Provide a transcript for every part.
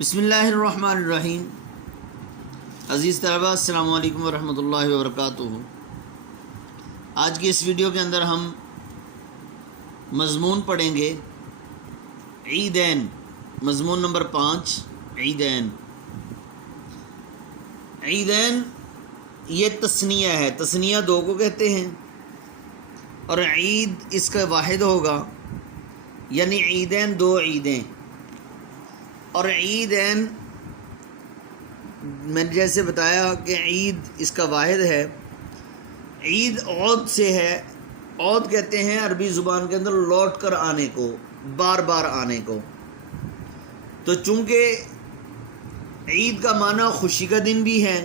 بسم اللہ الرحمن الرحیم۔ عزیز طلباء، السلام علیکم ورحمۃ اللہ وبرکاتہ۔ آج کی اس ویڈیو کے اندر ہم مضمون پڑھیں گے عیدین، مضمون نمبر 5 عیدین۔ عیدین یہ تثنیہ ہے، تثنیہ دو کو کہتے ہیں، اور عید اس کا واحد ہوگا، یعنی عیدین دو عیدیں۔ اور عیدین میں نے جیسے بتایا کہ عید اس کا واحد ہے۔ عید عود سے ہے، عود کہتے ہیں عربی زبان کے اندر لوٹ کر آنے کو، بار بار آنے کو۔ تو چونکہ عید کا معنی خوشی کا دن بھی ہے،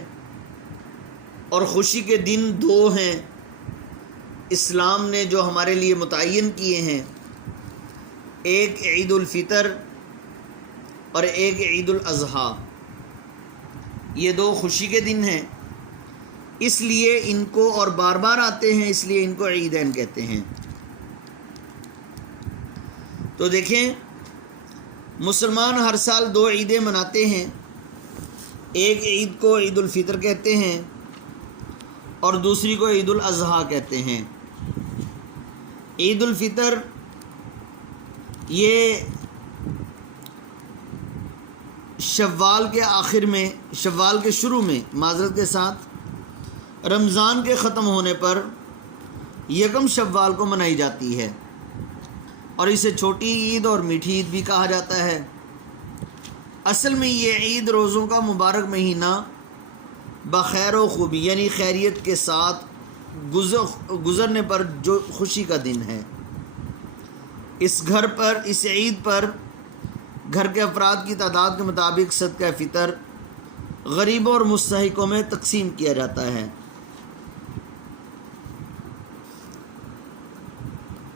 اور خوشی کے دن دو ہیں اسلام نے جو ہمارے لیے متعین کیے ہیں، ایک عید الفطر اور ایک عید الاضحیٰ۔ یہ دو خوشی کے دن ہیں، اس لیے ان کو، اور بار بار آتے ہیں اس لیے ان کو عیدین کہتے ہیں۔ تو دیکھیں، مسلمان ہر سال دو عیدیں مناتے ہیں۔ ایک عید کو عید الفطر کہتے ہیں اور دوسری کو عید الاضحیٰ کہتے ہیں۔ عید الفطر یہ شوال کے آخر میں، شوال کے شروع میں، معذرت کے ساتھ، رمضان کے ختم ہونے پر یکم شوال کو منائی جاتی ہے، اور اسے چھوٹی عید اور میٹھی عید بھی کہا جاتا ہے۔ اصل میں یہ عید روزوں کا مبارک مہینہ بخیر و خوبی، یعنی خیریت کے ساتھ گزرنے پر جو خوشی کا دن ہے۔ اس عید پر گھر کے افراد کی تعداد کے مطابق صدقہ فطر غریبوں اور مستحقوں میں تقسیم کیا جاتا ہے۔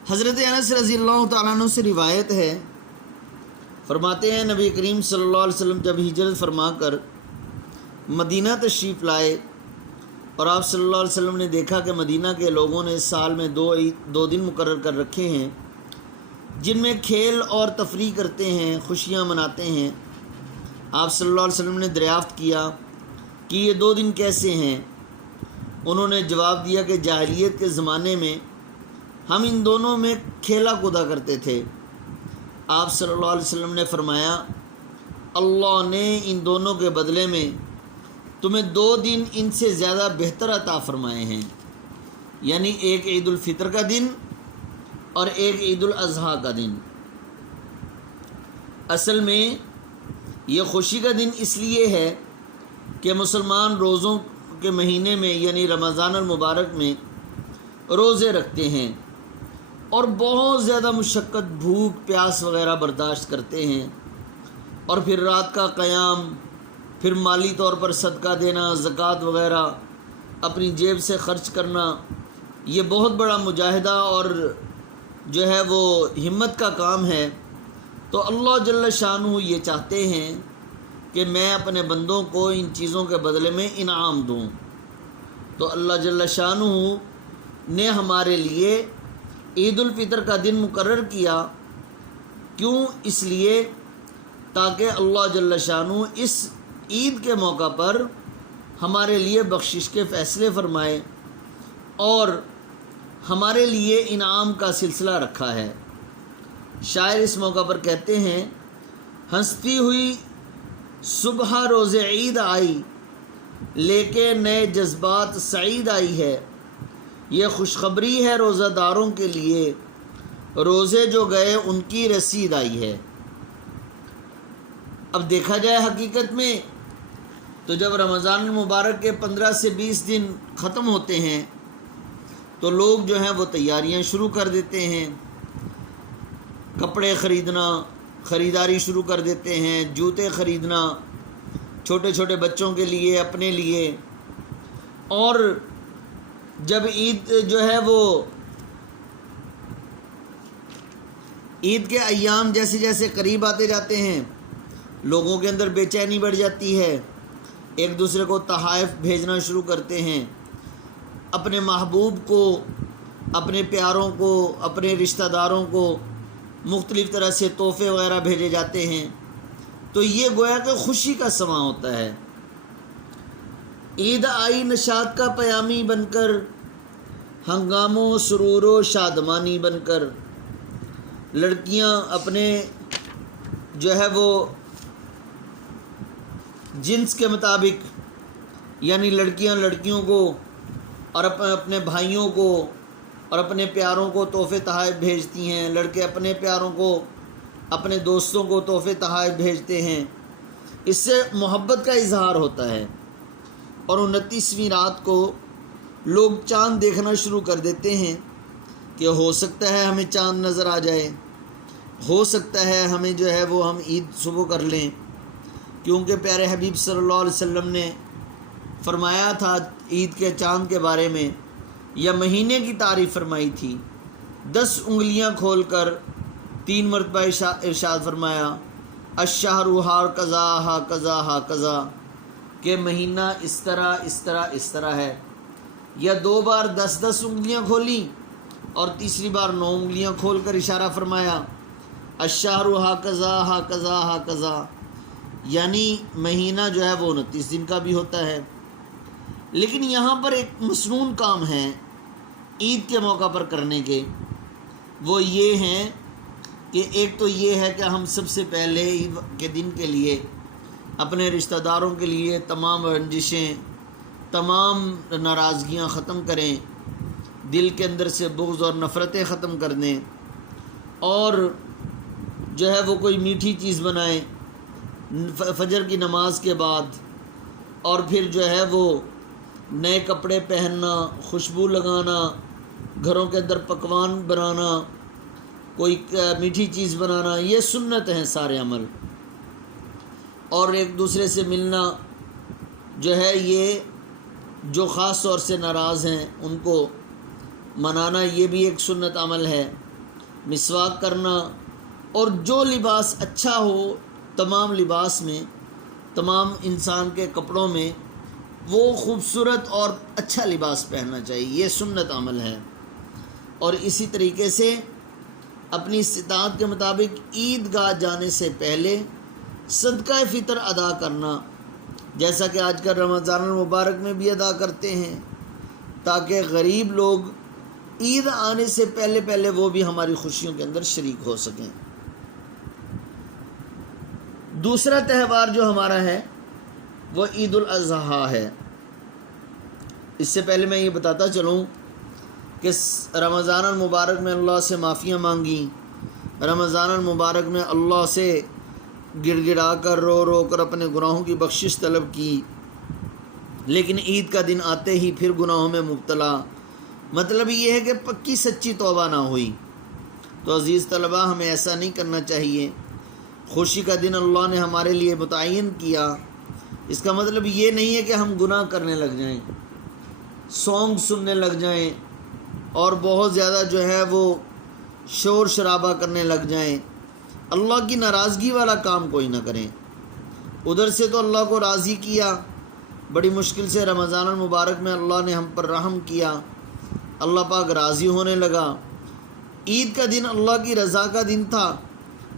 حضرت انس رضی اللہ تعالیٰ عنہ سے روایت ہے، فرماتے ہیں نبی کریم صلی اللہ علیہ وسلم جب ہجرت فرما کر مدینہ تشریف لائے، اور آپ صلی اللہ علیہ وسلم نے دیکھا کہ مدینہ کے لوگوں نے سال میں دو دن مقرر کر رکھے ہیں جن میں کھیل اور تفریح کرتے ہیں، خوشیاں مناتے ہیں۔ آپ صلی اللہ علیہ وسلم نے دریافت کیا کہ یہ دو دن کیسے ہیں؟ انہوں نے جواب دیا کہ جاہلیت کے زمانے میں ہم ان دونوں میں کھیلا کودا کرتے تھے۔ آپ صلی اللہ علیہ وسلم نے فرمایا، اللہ نے ان دونوں کے بدلے میں تمہیں دو دن ان سے زیادہ بہتر عطا فرمائے ہیں، یعنی ایک عید الفطر کا دن اور ایک عید الاضحیٰ کا دن۔ اصل میں یہ خوشی کا دن اس لیے ہے کہ مسلمان روزوں کے مہینے میں، یعنی رمضان المبارک میں روزے رکھتے ہیں اور بہت زیادہ مشقت، بھوک پیاس وغیرہ برداشت کرتے ہیں، اور پھر رات کا قیام، پھر مالی طور پر صدقہ دینا، زکوٰۃ وغیرہ اپنی جیب سے خرچ کرنا، یہ بہت بڑا مجاہدہ اور جو ہے وہ ہمت کا کام ہے۔ تو اللہ جل شانہ یہ چاہتے ہیں کہ میں اپنے بندوں کو ان چیزوں کے بدلے میں انعام دوں۔ تو اللہ جل شانہ نے ہمارے لیے عید الفطر کا دن مقرر کیا، کیوں؟ اس لیے تاکہ اللہ جل شانہ اس عید کے موقع پر ہمارے لیے بخشش کے فیصلے فرمائے اور ہمارے لیے انعام کا سلسلہ رکھا ہے۔ شاعر اس موقع پر کہتے ہیں، ہنستی ہوئی صبح روز عید آئی، لے کے نئے جذبات سعید آئی ہے، یہ خوشخبری ہے روزہ داروں کے لیے، روزے جو گئے ان کی رسید آئی ہے۔ اب دیکھا جائے حقیقت میں تو جب رمضان المبارک کے 15 سے 20 دن ختم ہوتے ہیں تو لوگ جو ہیں وہ تیاریاں شروع کر دیتے ہیں، کپڑے خریداری شروع کر دیتے ہیں، جوتے خریدنا چھوٹے چھوٹے بچوں کے لیے، اپنے لیے۔ اور جب عید جو ہے وہ عید کے ایام جیسے جیسے قریب آتے جاتے ہیں، لوگوں کے اندر بے چینی بڑھ جاتی ہے، ایک دوسرے کو تحائف بھیجنا شروع کرتے ہیں، اپنے محبوب کو، اپنے پیاروں کو، اپنے رشتہ داروں کو مختلف طرح سے تحفے وغیرہ بھیجے جاتے ہیں۔ تو یہ گویا کہ خوشی کا سماں ہوتا ہے۔ عید آئی نشاط کا پیامی بن کر، ہنگام و سرور و شادمانی بن کر۔ لڑکیاں اپنے جو ہے وہ جنس کے مطابق، یعنی لڑکیاں لڑکیوں کو اور اپنے بھائیوں کو اور اپنے پیاروں کو تحفے تحائف بھیجتی ہیں، لڑکے اپنے پیاروں کو اپنے دوستوں کو تحفے تحائف بھیجتے ہیں۔ اس سے محبت کا اظہار ہوتا ہے۔ اور 29ویں رات کو لوگ چاند دیکھنا شروع کر دیتے ہیں کہ ہو سکتا ہے ہمیں چاند نظر آ جائے، ہو سکتا ہے ہمیں جو ہے وہ ہم عید صبح کر لیں، کیونکہ پیارے حبیب صلی اللہ علیہ وسلم نے فرمایا تھا عید کے چاند کے بارے میں، یا مہینے کی تعریف فرمائی تھی۔ 10 انگلیاں کھول کر 3 مرتبہ ارشاد فرمایا، الشہر ہاکذا ہاکذا ہاکذا، کہ مہینہ اس طرح اس طرح اس طرح ہے۔ یا 2 بار 10 انگلیاں کھولیں اور تیسری بار 9 انگلیاں کھول کر اشارہ فرمایا، الشہر ہاکذا ہاکذا ہاکذا، یعنی مہینہ جو ہے وہ 29 دن کا بھی ہوتا ہے۔ لیکن یہاں پر ایک مسنون کام ہے عید کے موقع پر کرنے کے، وہ یہ ہیں کہ ایک تو یہ ہے کہ ہم سب سے پہلے عید کے دن کے لیے اپنے رشتہ داروں کے لیے تمام رنجشیں، تمام ناراضگیاں ختم کریں، دل کے اندر سے بغض اور نفرتیں ختم کر دیں، اور جو ہے وہ کوئی میٹھی چیز بنائیں فجر کی نماز کے بعد، اور پھر جو ہے وہ نئے کپڑے پہننا، خوشبو لگانا، گھروں کے اندر پکوان بنانا، کوئی میٹھی چیز بنانا، یہ سنت ہیں سارے عمل۔ اور ایک دوسرے سے ملنا جو ہے، یہ جو خاص طور سے ناراض ہیں ان کو منانا، یہ بھی ایک سنت عمل ہے۔ مسواک کرنا، اور جو لباس اچھا ہو تمام لباس میں، تمام انسان کے کپڑوں میں وہ خوبصورت اور اچھا لباس پہننا چاہیے، یہ سنت عمل ہے۔ اور اسی طریقے سے اپنی استطاعت کے مطابق عید گاہ جانے سے پہلے صدقہ فطر ادا کرنا، جیسا کہ آج کل رمضان المبارک میں بھی ادا کرتے ہیں، تاکہ غریب لوگ عید آنے سے پہلے پہلے وہ بھی ہماری خوشیوں کے اندر شریک ہو سکیں۔ دوسرا تہوار جو ہمارا ہے وہ عید الاضحیٰ ہے۔ اس سے پہلے میں یہ بتاتا چلوں کہ رمضان المبارک میں اللہ سے معافیاں مانگی، رمضان المبارک میں اللہ سے گڑ گڑا کر رو رو کر اپنے گناہوں کی بخشش طلب کی، لیکن عید کا دن آتے ہی پھر گناہوں میں مبتلا۔ مطلب یہ ہے کہ پکی سچی توبہ نہ ہوئی۔ تو عزیز طلبہ، ہمیں ایسا نہیں کرنا چاہیے۔ خوشی کا دن اللہ نے ہمارے لیے متعین کیا، اس کا مطلب یہ نہیں ہے کہ ہم گناہ کرنے لگ جائیں، سانگ سننے لگ جائیں، اور بہت زیادہ جو ہے وہ شور شرابہ کرنے لگ جائیں۔ اللہ کی ناراضگی والا کام کوئی نہ کریں۔ ادھر سے تو اللہ کو راضی کیا، بڑی مشکل سے رمضان المبارک میں اللہ نے ہم پر رحم کیا، اللہ پاک راضی ہونے لگا۔ عید کا دن اللہ کی رضا کا دن تھا،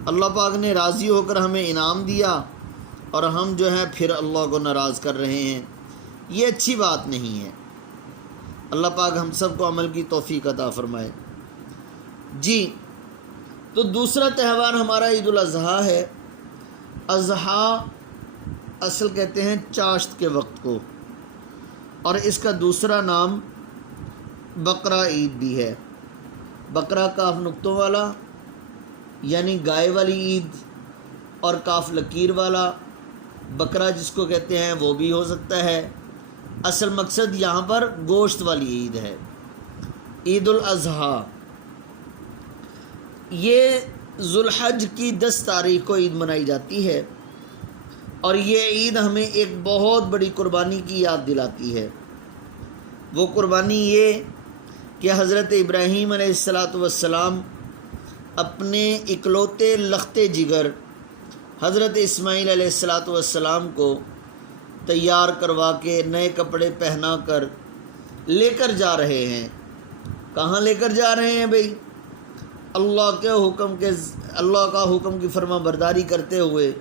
اللہ پاک نے راضی ہو کر ہمیں انعام دیا، اور ہم جو ہیں پھر اللہ کو ناراض کر رہے ہیں، یہ اچھی بات نہیں ہے۔ اللہ پاک ہم سب کو عمل کی توفیق عطا فرمائے۔ جی، تو دوسرا تہوار ہمارا عید الاضحیٰ ہے۔ اضحیٰ اصل کہتے ہیں چاشت کے وقت کو، اور اس کا دوسرا نام بقرہ عید بھی ہے۔ بقرہ کاف نقطوں والا یعنی گائے والی عید، اور کاف لکیر والا بقرہ جس کو کہتے ہیں وہ بھی ہو سکتا ہے۔ اصل مقصد یہاں پر گوشت والی عید ہے، عید الاضحیٰ۔ یہ ذوالحج کی 10 تاریخ کو عید منائی جاتی ہے، اور یہ عید ہمیں ایک بہت بڑی قربانی کی یاد دلاتی ہے۔ وہ قربانی یہ کہ حضرت ابراہیم علیہ السلام اپنے اکلوتے لخت جگر حضرت اسماعیل علیہ السلام کو تیار کروا کے نئے کپڑے پہنا کر لے کر جا رہے ہیں۔ کہاں لے کر جا رہے ہیں بھئی؟ اللہ کا حکم کی فرما برداری کرتے ہوئے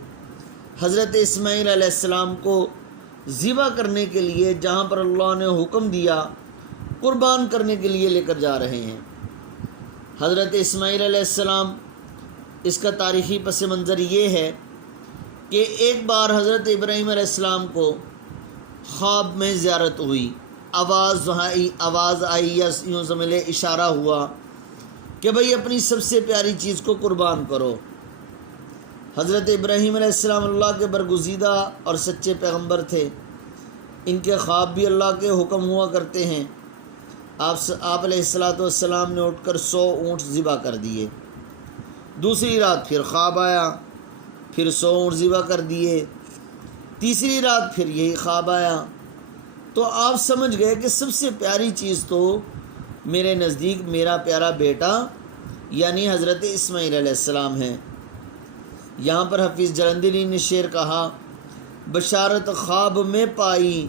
حضرت اسماعیل علیہ السلام کو ذبح کرنے کے لیے جہاں پر اللہ نے حکم دیا قربان کرنے کے لیے لے کر جا رہے ہیں۔ حضرت اسماعیل علیہ السلام، اس کا تاریخی پس منظر یہ ہے کہ ایک بار حضرت ابراہیم علیہ السلام کو خواب میں زیارت ہوئی، آواز آئی یا یوں سمجھ لے اشارہ ہوا کہ بھئی اپنی سب سے پیاری چیز کو قربان کرو۔ حضرت ابراہیم علیہ السلام اللہ کے برگزیدہ اور سچے پیغمبر تھے، ان کے خواب بھی اللہ کے حکم ہوا کرتے ہیں۔ آپ علیہ السلام نے اٹھ کر 100 اونٹ ذبح کر دیے۔ دوسری رات پھر خواب آیا، پھر 100 اونٹ ذبح کر دیے۔ تیسری رات پھر یہی خواب آیا۔ تو آپ سمجھ گئے کہ سب سے پیاری چیز تو میرے نزدیک میرا پیارا بیٹا یعنی حضرت اسماعیل علیہ السلام ہے۔ یہاں پر حفیظ جلندری نے شعر کہا، بشارت خواب میں پائی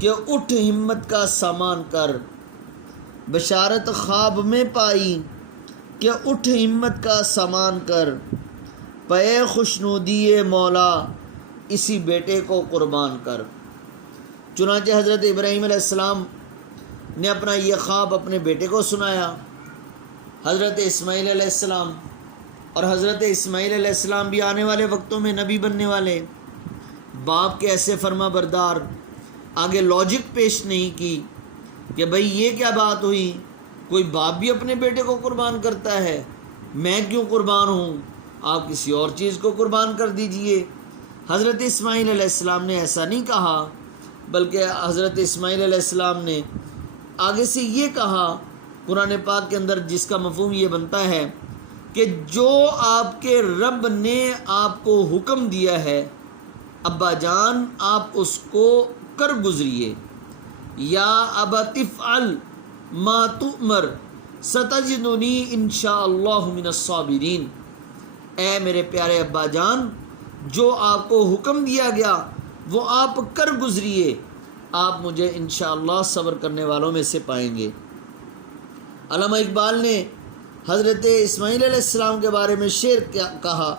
کہ اٹھ ہمت کا سامان کر، بشارت خواب میں پائی کہ اٹھ ہمت کا سامان کر، پے خوشنودی مولا اسی بیٹے کو قربان کر۔ چنانچہ حضرت ابراہیم علیہ السلام نے اپنا یہ خواب اپنے بیٹے کو سنایا۔ حضرت اسماعیل علیہ السلام، اور حضرت اسماعیل علیہ السلام بھی آنے والے وقتوں میں نبی بننے والے، باپ کے ایسے فرما بردار، آگے لاجک پیش نہیں کی کہ بھئی یہ کیا بات ہوئی، کوئی باپ بھی اپنے بیٹے کو قربان کرتا ہے، میں کیوں قربان ہوں، آپ کسی اور چیز کو قربان کر دیجئے۔ حضرت اسماعیل علیہ السلام نے ایسا نہیں کہا، بلکہ حضرت اسماعیل علیہ السلام نے آگے سے یہ کہا قرآن پاک کے اندر، جس کا مفہوم یہ بنتا ہے کہ جو آپ کے رب نے آپ کو حکم دیا ہے ابا جان آپ اس کو کر گزریے، یا ابت افعل ما تؤمر ستجدنی انشاءاللہ من الصابرین، اے میرے پیارے ابا جان جو آپ کو حکم دیا گیا وہ آپ کر گزریے، آپ مجھے انشاءاللہ صبر کرنے والوں میں سے پائیں گے۔ علامہ اقبال نے حضرت اسماعیل علیہ السلام کے بارے میں شعر کہا،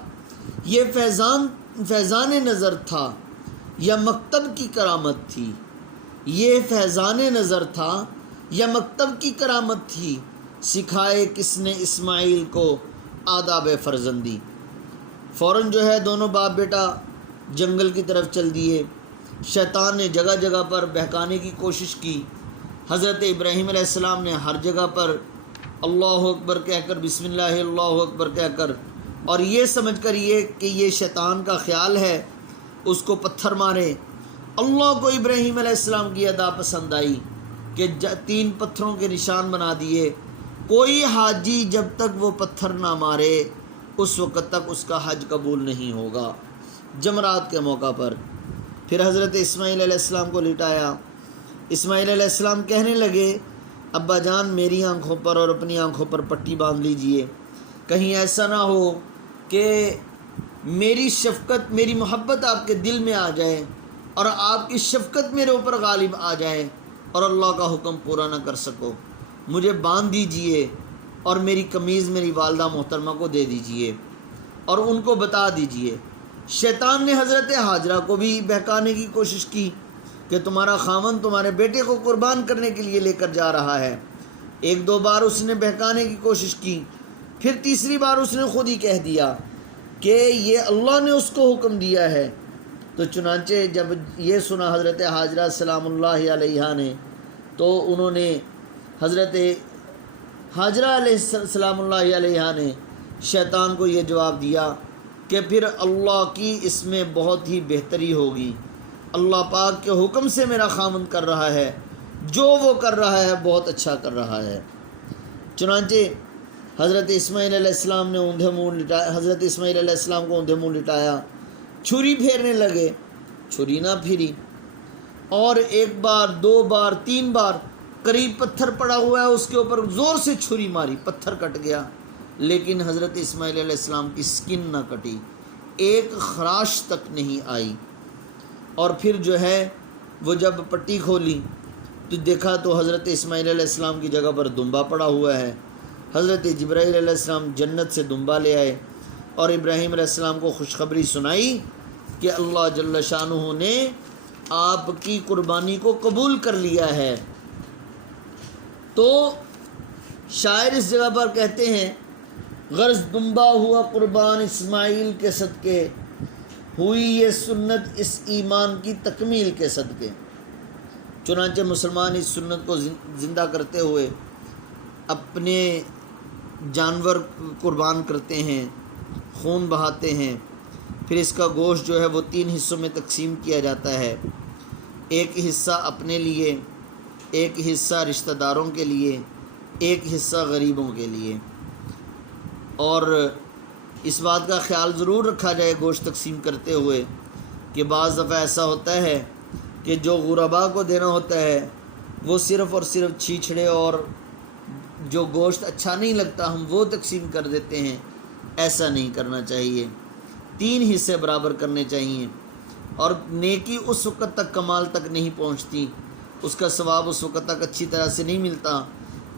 یہ فیضان نظر تھا یا مکتب کی کرامت تھی، یہ فیضان نظر تھا یا مکتب کی کرامت تھی، سکھائے کس نے اسماعیل کو آداب فرزندی۔ فوراً جو ہے دونوں باپ بیٹا جنگل کی طرف چل دیے۔ شیطان نے جگہ جگہ پر بہکانے کی کوشش کی۔ حضرت ابراہیم علیہ السلام نے ہر جگہ پر اللہ اکبر کہہ کر، بسم اللہ اللہ اکبر کہہ کر، اور یہ سمجھ کر کہ یہ شیطان کا خیال ہے، اس کو پتھر مارے۔ اللہ کو ابراہیم علیہ السلام کی ادا پسند آئی کہ 3 پتھروں کے نشان بنا دیے، کوئی حاجی جب تک وہ پتھر نہ مارے اس وقت تک اس کا حج قبول نہیں ہوگا، جمرات کے موقع پر۔ پھر حضرت اسماعیل علیہ السلام کو لٹایا۔ اسماعیل علیہ السلام کہنے لگے، ابا جان میری آنکھوں پر اور اپنی آنکھوں پر پٹی باندھ لیجئے، کہیں ایسا نہ ہو کہ میری شفقت، میری محبت آپ کے دل میں آ جائے اور آپ کی شفقت میرے اوپر غالب آ جائے اور اللہ کا حکم پورا نہ کر سکو، مجھے باندھ دیجئے اور میری قمیض میری والدہ محترمہ کو دے دیجئے اور ان کو بتا دیجئے۔ شیطان نے حضرت حاجرہ کو بھی بہکانے کی کوشش کی کہ تمہارا خاوند تمہارے بیٹے کو قربان کرنے کے لیے لے کر جا رہا ہے۔ 1-2 بار اس نے بہکانے کی کوشش کی، پھر تیسری بار اس نے خود ہی کہہ دیا کہ یہ اللہ نے اس کو حکم دیا ہے۔ تو چنانچہ جب یہ سنا حضرت حاجرہ سلام اللہ علیہا نے، تو انہوں نے حضرت حاجرہ علیہ السلام اللہ علیہا نے شیطان کو یہ جواب دیا کہ پھر اللہ کی اس میں بہت ہی بہتری ہوگی، اللہ پاک کے حکم سے میرا خامند کر رہا ہے، جو وہ کر رہا ہے بہت اچھا کر رہا ہے۔ چنانچہ حضرت اسماعیل علیہ السلام نے حضرت اسماعیل علیہ السلام کو اوندھے منہ لٹایا، چھری پھیرنے لگے، چھری نہ پھری، اور 1 بار 2 بار 3 بار قریب پتھر پڑا ہوا ہے اس کے اوپر زور سے چھری ماری، پتھر کٹ گیا، لیکن حضرت اسماعیل علیہ السلام کی سکن نہ کٹی، ایک خراش تک نہیں آئی۔ اور پھر جو ہے وہ جب پٹی کھولی تو دیکھا تو حضرت اسماعیل علیہ السلام کی جگہ پر دمبا پڑا ہوا ہے۔ حضرت جبرائیل علیہ السلام جنت سے دمبا لے آئے اور ابراہیم علیہ السلام کو خوشخبری سنائی کہ اللہ جل شانہ نے آپ کی قربانی کو قبول کر لیا ہے۔ تو شاعر اس جگہ پر کہتے ہیں غرض دمبا ہوا قربان اسماعیل کے صدقے، ہوئی یہ سنت اس ایمان کی تکمیل کے صدقے۔ چنانچہ مسلمان اس سنت کو زندہ کرتے ہوئے اپنے جانور قربان کرتے ہیں، خون بہاتے ہیں، پھر اس کا گوشت جو ہے وہ 3 حصوں میں تقسیم کیا جاتا ہے، ایک حصہ اپنے لیے، ایک حصہ رشتہ داروں کے لیے، ایک حصہ غریبوں کے لیے۔ اور اس بات کا خیال ضرور رکھا جائے گوشت تقسیم کرتے ہوئے کہ بعض دفعہ ایسا ہوتا ہے کہ جو غرباء کو دینا ہوتا ہے وہ صرف اور صرف چھیچھڑے اور جو گوشت اچھا نہیں لگتا ہم وہ تقسیم کر دیتے ہیں۔ ایسا نہیں کرنا چاہیے، 3 حصے برابر کرنے چاہیے۔ اور نیکی اس وقت تک کمال تک نہیں پہنچتی، اس کا ثواب اس وقت تک اچھی طرح سے نہیں ملتا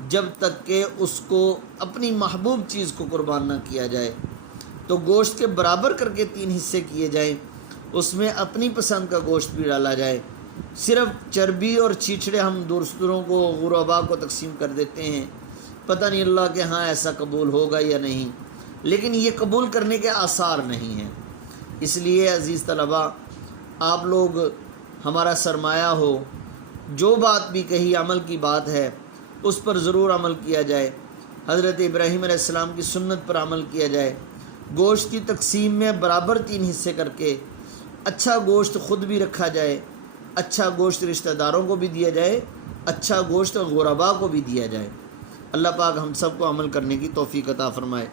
جب تک کہ اس کو اپنی محبوب چیز کو قربان نہ کیا جائے۔ تو گوشت کے برابر کر کے 3 حصے کیے جائیں، اس میں اپنی پسند کا گوشت بھی ڈالا جائے۔ صرف چربی اور چھیچڑے ہم دوسروں کو غرباء کو تقسیم کر دیتے ہیں، پتہ نہیں اللہ کے ہاں ایسا قبول ہوگا یا نہیں، لیکن یہ قبول کرنے کے آثار نہیں ہیں۔ اس لیے عزیز طلباء، آپ لوگ ہمارا سرمایہ ہو، جو بات بھی کہی عمل کی بات ہے اس پر ضرور عمل کیا جائے، حضرت ابراہیم علیہ السلام کی سنت پر عمل کیا جائے۔ گوشت کی تقسیم میں برابر 3 حصے کر کے اچھا گوشت خود بھی رکھا جائے، اچھا گوشت رشتہ داروں کو بھی دیا جائے، اچھا گوشت غرباء کو بھی دیا جائے۔ اللہ پاک ہم سب کو عمل کرنے کی توفیق عطا فرمائے۔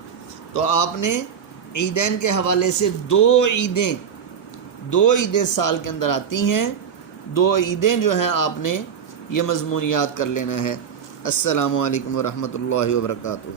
تو آپ نے عیدین کے حوالے سے 2 عیدیں سال کے اندر آتی ہیں، 2 عیدیں جو ہیں آپ نے یہ مضمون یاد کر لینا ہے۔ السلام علیکم ورحمۃ اللہ وبرکاتہ۔